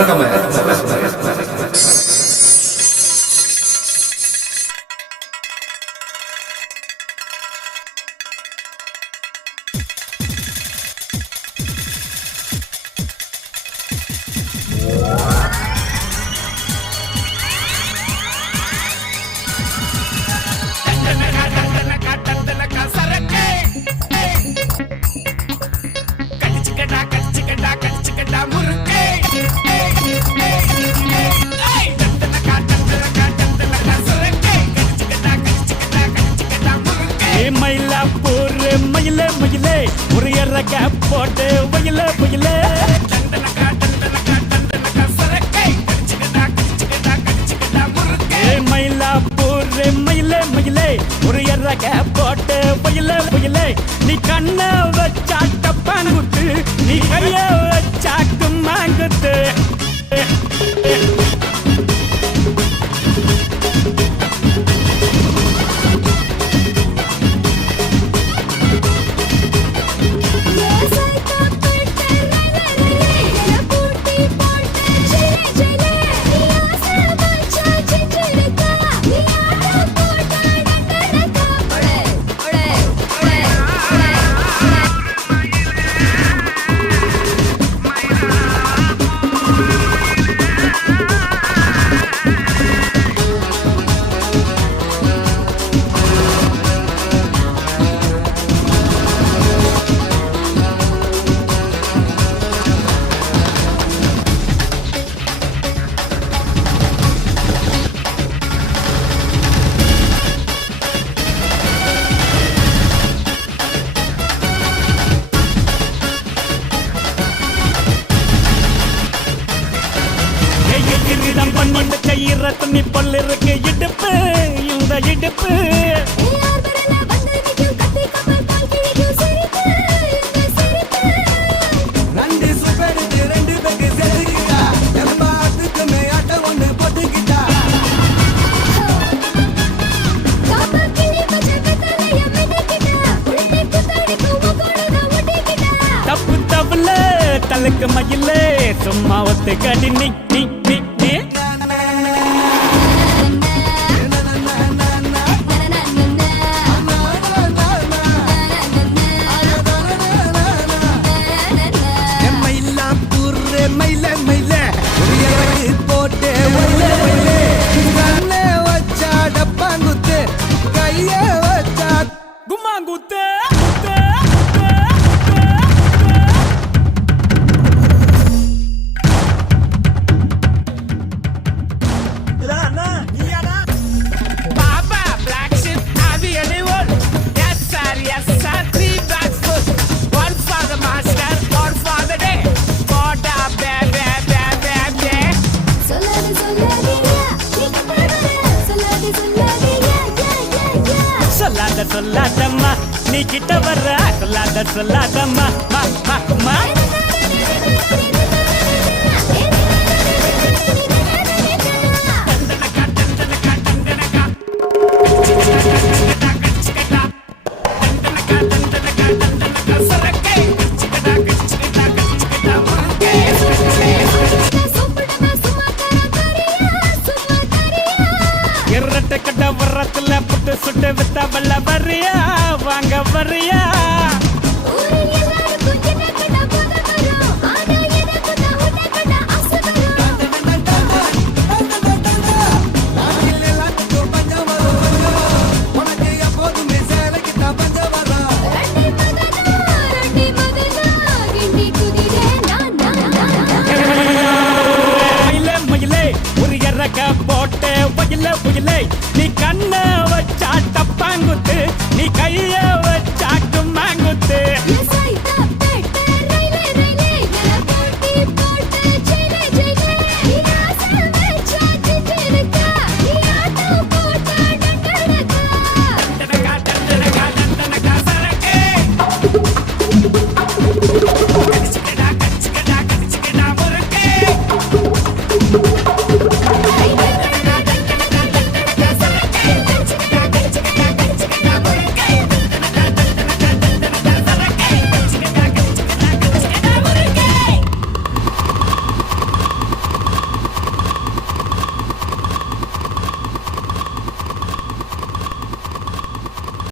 மறக்காம போட்டு வயல வயல மயிலாப்பூர் மயில மயிலே ஒரு எறக போட்டு வயல வயலே நீ கண்ண வச்சா டப்பாங்குத்து நீ கைய வச்சாக்கு மாங்குத்து தண்ணி பல்லிருக்கு இடுப்பு இந்த இடுப்பு தப்பு தப்புல தலுக்கு மயில சும்மா ஒத்து கடி நீ நீ நீ நீ சொல்லாதம்மா நீ கிட்ட வர்ற சொல்லாதம்மா மா மா மா கட்ட வர்றத்துல புட்டு சுட்டு வித்த வல்ல வரியா வாங்க வரியா போட்டே வயல வயலே நீ கண்ண வச்சா டப்பாங்குத்து நீ கைய வச்சாக்கு மாங்குத்து